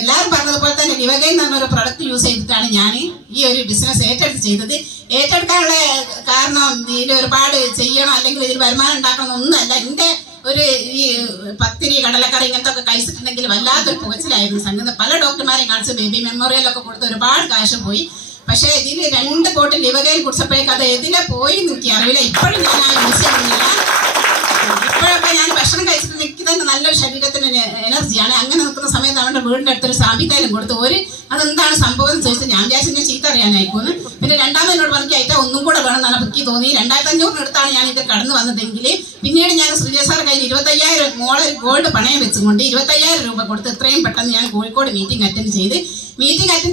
എല്ലാവരും പറഞ്ഞതുപോലെ തന്നെ ലിവഗൈൻ എന്ന് പറഞ്ഞൊരു പ്രൊഡക്റ്റ് യൂസ് ചെയ്തിട്ടാണ് ഞാൻ ഈ ഒരു ബിസിനസ് ഏറ്റെടുത്ത് ഏറ്റെടുക്കാനുള്ള കാരണം ഇതിൽ ഒരുപാട് ചെയ്യണം അല്ലെങ്കിൽ ഇതിൽ വരുമാനം ഉണ്ടാക്കണം ഒന്നുമല്ല. എൻ്റെ ഒരു ഈ പത്തിരി കടലക്കറി ഇങ്ങനത്തെ ഒക്കെ കഴിച്ചിട്ടുണ്ടെങ്കിൽ വല്ലാത്തൊരു പുകച്ചിലായിരുന്നു സംഗതി. പല ഡോക്ടർമാരെയും കാണിച്ച് ബേബി മെമ്മോറിയലൊക്കെ കൊടുത്ത് ഒരുപാട് കാശ് പോയി. പക്ഷേ ഇതിൽ 2 ബോട്ടിൽ ലിവഗൈൻ കുടിച്ചപ്പോഴേക്കും അത് എതിലെ പോയി നോക്കി അറിയില്ല. ഇപ്പോഴും ഞാൻ ആ യൂസ് ചെയ്യുന്നില്ല. ഇപ്പോഴൊക്കെ ഞാൻ ഭക്ഷണം കഴിച്ചിട്ട് എനിക്ക് തന്നെ നല്ലൊരു ശരീരത്തിന് എനർജിയാണ്. അങ്ങനെ നിൽക്കുന്ന സമയത്ത് അവരുടെ വീടിൻ്റെ അടുത്തൊരു സാമ്പിക്കാനും കൊടുത്തു. അതെന്താണ് സംഭവം എന്ന് ചോദിച്ചാൽ ഞാൻ വിചാരിച്ചു ചീത്ത അറിയാനായിക്കോന്ന്. പിന്നെ രണ്ടാമതിനോട് പറഞ്ഞു അയറ്റാ ഒന്നും കൂടെ വേണമെന്നാണ് എനിക്ക് തോന്നി. 2500 അടുത്താണ് ഞാൻ ഇത് കടന്നു വന്നതെങ്കിൽ പിന്നീട് ഞാൻ ശ്രീജയ സാർ കയ്യിൽ 25,000 മോളെ ഗോൾഡ് പണയം വെച്ചുകൊണ്ട് 25,000 രൂപ കൊടുത്ത് ഇത്രയും പെട്ടെന്ന് ഞാൻ കോഴിക്കോട് മീറ്റിംഗ് അറ്റൻഡ്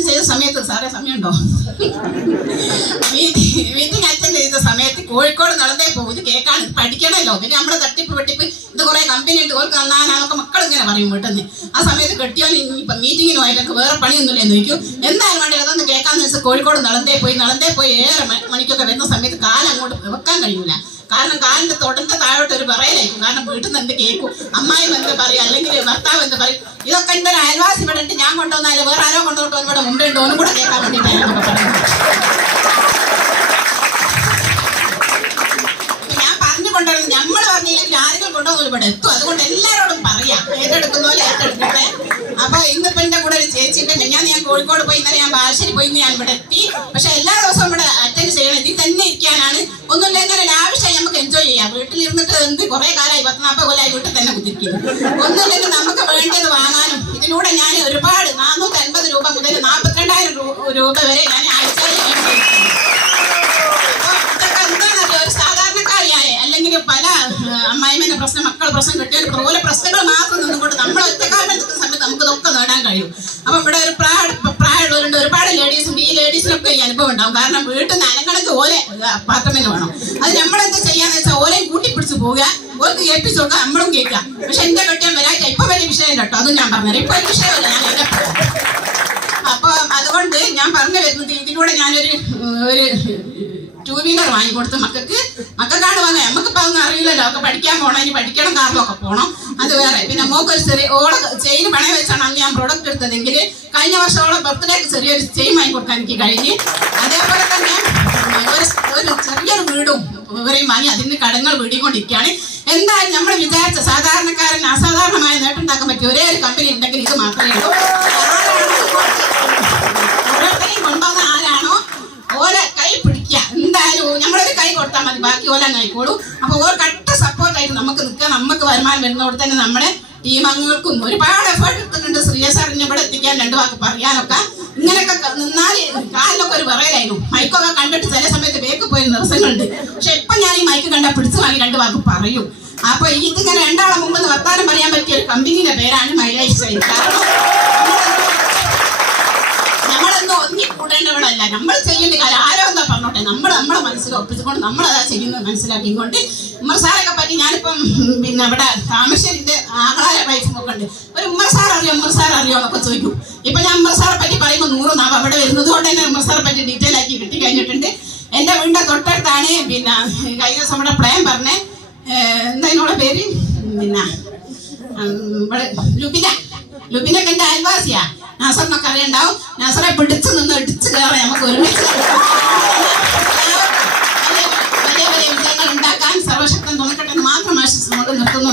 ചെയ്ത സമയത്ത് സാറേ സമയമുണ്ടോ? മീറ്റിംഗ് അറ്റൻഡ് ചെയ്ത സമയത്ത് കോഴിക്കോട് നടന്നേ പോകും കേൾക്കാൻ പഠിക്കണമല്ലോ. പിന്നെ നമ്മുടെ തട്ടിപ്പ് വെട്ടിപ്പ് ഇത് കുറെ കമ്പനി ഉണ്ട് ഓർക്ക് നന്നാനൊക്കെ മക്കൾ ഇങ്ങനെ പറയും വീട്ടിൽ. ആ സമയത്ത് കെട്ടിയാൽ ഇപ്പൊ മീറ്റിങ്ങിന് പോയിട്ട് വേറെ പണിയൊന്നുമില്ല എന്ന് ചോദിക്കും. എന്തായാലും വേണ്ടി അതൊന്ന് കേൾക്കാന്ന് വെച്ചാൽ കോഴിക്കോട് നടന്നേ പോയി 7 മണിക്കൊക്കെ വരുന്ന സമയത്ത് കാലം അങ്ങോട്ട് വെക്കാൻ കഴിയൂല. കാരണം കാലിന്റെ തൊടന്റെ താഴോട്ട് ഒരു പറയലായിരിക്കും. കാരണം വീട്ടിൽ നിന്ന് എന്ത് കേൾക്കും, അമ്മായിയും എന്ത് പറയും, അല്ലെങ്കിൽ ഭർത്താവ് എന്ത് പറയും. ഇതൊക്കെ എൻ്റെ ഒരു അയൽവാസി ഇവിടെ ഉണ്ട്, ഞാൻ കൊണ്ടുവന്നാലും വേറെ ആരോ കൊണ്ടുപോട്ടോ ഇവിടെ മുമ്പേ ഉണ്ട്, ഒന്നും കൂടെ കേൾക്കാൻ വേണ്ടിയിട്ടാണ് പറയുന്നത്. ഞാൻ പറഞ്ഞു കൊണ്ടുവരുന്നത് നമ്മൾ പറഞ്ഞില്ലെങ്കിൽ ആരെങ്കിലും കൊണ്ടുപോകും ഇവിടെ എത്തും. അതുകൊണ്ട് എല്ലാവരോടും പറയാം ഏറ്റെടുക്കുന്ന പോലെ ഏറ്റെടുക്കട്ടെ. അപ്പൊ ഇന്നിപ്പോ എന്റെ കൂടെ ഒരു ചേച്ചിന്റെ ഞാൻ കോഴിക്കോട് പോയി ഇന്നലെ ഞാൻ ബാലുശ്ശേരി പോയി ഞാൻ ഇവിടെ എത്തി. പക്ഷെ എല്ലാ ദിവസവും ഇവിടെ അറ്റൻഡ് ചെയ്യണം. ഇതിൽ തന്നെ ഇരിക്കാനാണ്. ഒന്നുമില്ല ഇങ്ങനെ ലാവിഷായി നമുക്ക് എൻജോയ് ചെയ്യാം. വീട്ടിലിരുന്നിട്ട് എന്ത് കുറെ കാലമായി 40-40 കൊല്ലമായി വീട്ടിൽ തന്നെ കുത്തിരിക്കുന്നു. ഒന്നുമില്ലെങ്കിൽ നമുക്ക് വേണ്ടത് വാങ്ങാനും ഇതിലൂടെ ഞാൻ ഒരുപാട് 450 രൂപ മുതൽ 42,000 രൂപ വരെ ഞാൻ ആഴ്ചയിൽ ഒരു സാധാരണക്കാരിയായ അല്ലെങ്കിൽ പല അമ്മായിമ്മന്റെ പ്രശ്നം, മക്കളുടെ പ്രശ്നം, കിട്ടിയ അതുപോലെ പ്രശ്നങ്ങൾ മാത്രം നിന്നുകൊണ്ട് നമ്മൾ ഒറ്റക്കാലം നിൽക്കുന്ന സമയത്ത് നമുക്ക് ഇതൊക്കെ നേടാൻ കഴിയും. അപ്പൊ ഇവിടെ ഒരു പ്രായമുള്ളവരുണ്ട്, ഒരുപാട് ലേഡീസുണ്ട്. ഈ ലേഡീസിനൊക്കെ ഈ അനുഭവം ഉണ്ടാവും. കാരണം വീട്ടിൽ നിന്ന് അനങ്ങണക്ക് ഓലെ അപ്പാർട്ട്മെന്റ് വേണം. അത് നമ്മളെന്താ ചെയ്യാന്ന് വെച്ചാൽ ഓലയും കൂട്ടിപ്പിടിച്ച് പോവുക, ഓർക്ക് കേൾപ്പിച്ചു കൊടുക്കുക, നമ്മളും കേൾക്കുക. പക്ഷെ എന്റെ കെട്ടിയാൻ വരാറ്റ ഇപ്പൊ വലിയ വിഷയം കേട്ടോ, അതും ഞാൻ പറഞ്ഞുതരാം. ഇപ്പൊ ഒരു വിഷയമല്ല ഞാൻ എന്നെ. അപ്പൊ അതുകൊണ്ട് ഞാൻ പറഞ്ഞു വരുന്നത് ഇതിലൂടെ ഞാനൊരു 2-വീലർ വാങ്ങിക്കൊടുത്ത് മക്കൾക്കാണ് വാങ്ങാൻ. നമുക്കിപ്പോൾ അതൊന്നും അറിയില്ലല്ലോ. ഒക്കെ പഠിക്കാൻ പോകണം, ഇനി പഠിക്കണം, കാറിലൊക്കെ പോകണം, അത് വേറെ. പിന്നെ മോക്കൊരു ചെറിയ ഓളെ ചെയിൻ പണയം വെച്ചാണ് അന്ന് ഞാൻ പ്രൊഡക്റ്റ് എടുത്തതെങ്കിൽ കഴിഞ്ഞ വർഷം ഓളെ ബർത്ത്ഡേക്ക് ചെറിയൊരു ചെയിൻ വാങ്ങിക്കൊടുക്കാൻ എനിക്ക് കഴിഞ്ഞ്. അതേപോലെ തന്നെ ഒരു ചെറിയൊരു വീടും ഇവരെയും വാങ്ങി അതിന് കടങ്ങൾ വീടിക്കൊണ്ടിരിക്കുകയാണ്. എന്തായാലും നമ്മൾ വിചാരിച്ച സാധാരണക്കാരൻ അസാധാരണമായ നേട്ടമുണ്ടാക്കാൻ പറ്റിയ ഒരേ ഒരു കമ്പനി ഉണ്ടെങ്കിൽ ഇത് മാത്രമേ ഉള്ളൂ. ഓരോരുത്തരെയും കൊണ്ടുപോകുന്ന ആരാണോ ഓരോ കൈ പിടിക്കുക. എന്തായാലും നമ്മളൊരു കൈ കൊടുത്താൽ മതി, ബാക്കി ഓല ആയിക്കോളൂ. അപ്പൊ ഓരോ കട്ട സപ്പോർട്ടായിട്ട് നമുക്ക് നിൽക്കാം. നമുക്ക് വരുമാനം വരുന്നതോടെ തന്നെ നമ്മുടെ ടീം അംഗങ്ങൾക്കും ഒരുപാട് എഫേർട്ട് എടുത്തിട്ടുണ്ട്. ശ്രീജയ സാറിന് ഇവിടെ എത്തിക്കാൻ 2 വാക്ക് പറയാനൊക്കെ. ഇങ്ങനെയൊക്കെ നിന്നാൽ കാലിലൊക്കെ ഒരു പറയലായിരുന്നു. മൈക്കൊക്കെ കണ്ടിട്ട് ചില സമയത്ത് വേക്ക് പോയ ദിവസങ്ങളുണ്ട്. പക്ഷെ ഇപ്പൊ ഞാൻ ഈ മൈക്ക് കണ്ടാൽ പിടിച്ചു വാങ്ങി 2 വാക്ക് പറയും. അപ്പൊ ഇതിങ്ങനെ 2 ആളെ മുമ്പ് വർത്താനം പറയാൻ പറ്റിയ ഒരു കമ്പനിയുടെ പേരാണ് മൈ ലൈഫ് സ്റ്റൈൽ. കാരണം നമ്മളൊന്നും ഒന്നിക്കൂടേണ്ടവളല്ല. നമ്മൾ ചെയ്യേണ്ട കാര്യം ആരോ എന്താ പറഞ്ഞോട്ടെ, നമ്മളെ മനസ്സിൽ ഒപ്പിച്ചുകൊണ്ട് നമ്മളതാ ചെയ്യുന്നത് മനസ്സിലാക്കിക്കൊണ്ട്. ഉമ്മർ സാറൊക്കെ പറ്റി ഞാനിപ്പം പിന്നെ ഇവിടെ താമരശ്ശേരിന്റെ ആങ്ങളായ വൈഫൊക്കെ ഉണ്ട്. ഒരു ഉമ്മർ സാർ അറിയോ എന്നൊക്കെ ചോദിക്കും. ഇപ്പൊ ഞാൻ ഉമ്മർ സാറെ പറ്റി പറയുമ്പോൾ 100 നാവ് അവിടെ വരുന്നത് കൊണ്ട് തന്നെ ഉമ്മർ സാറെ പറ്റി ഡീറ്റെയിൽ ആക്കി കിട്ടി കഴിഞ്ഞിട്ടുണ്ട്. എന്റെ വീടിന്റെ തൊട്ടടുത്താണ് പിന്നെ കഴിഞ്ഞ ദിവസം നമ്മുടെ പ്ലാൻ പറഞ്ഞേ എന്താ എന്നോടെ പേര് പിന്നെ ഇവിടെ ലുബിനൊക്കെ എന്റെ അയൽവാസിയാ. നാസറിനൊക്കെ അറിയണ്ടാവും. നാസറെ പിടിച്ചു നിന്ന് ഇടിച്ചു കയറാൻ നമുക്ക് ഒരുമിച്ച് വലിയ വലിയ വിജയങ്ങൾ ഉണ്ടാക്കാൻ സർവശക്തൻ തുണക്കട്ടെ എന്ന് മാത്രം ആശംസിച്ചുകൊണ്ട് നിർത്തുന്നു.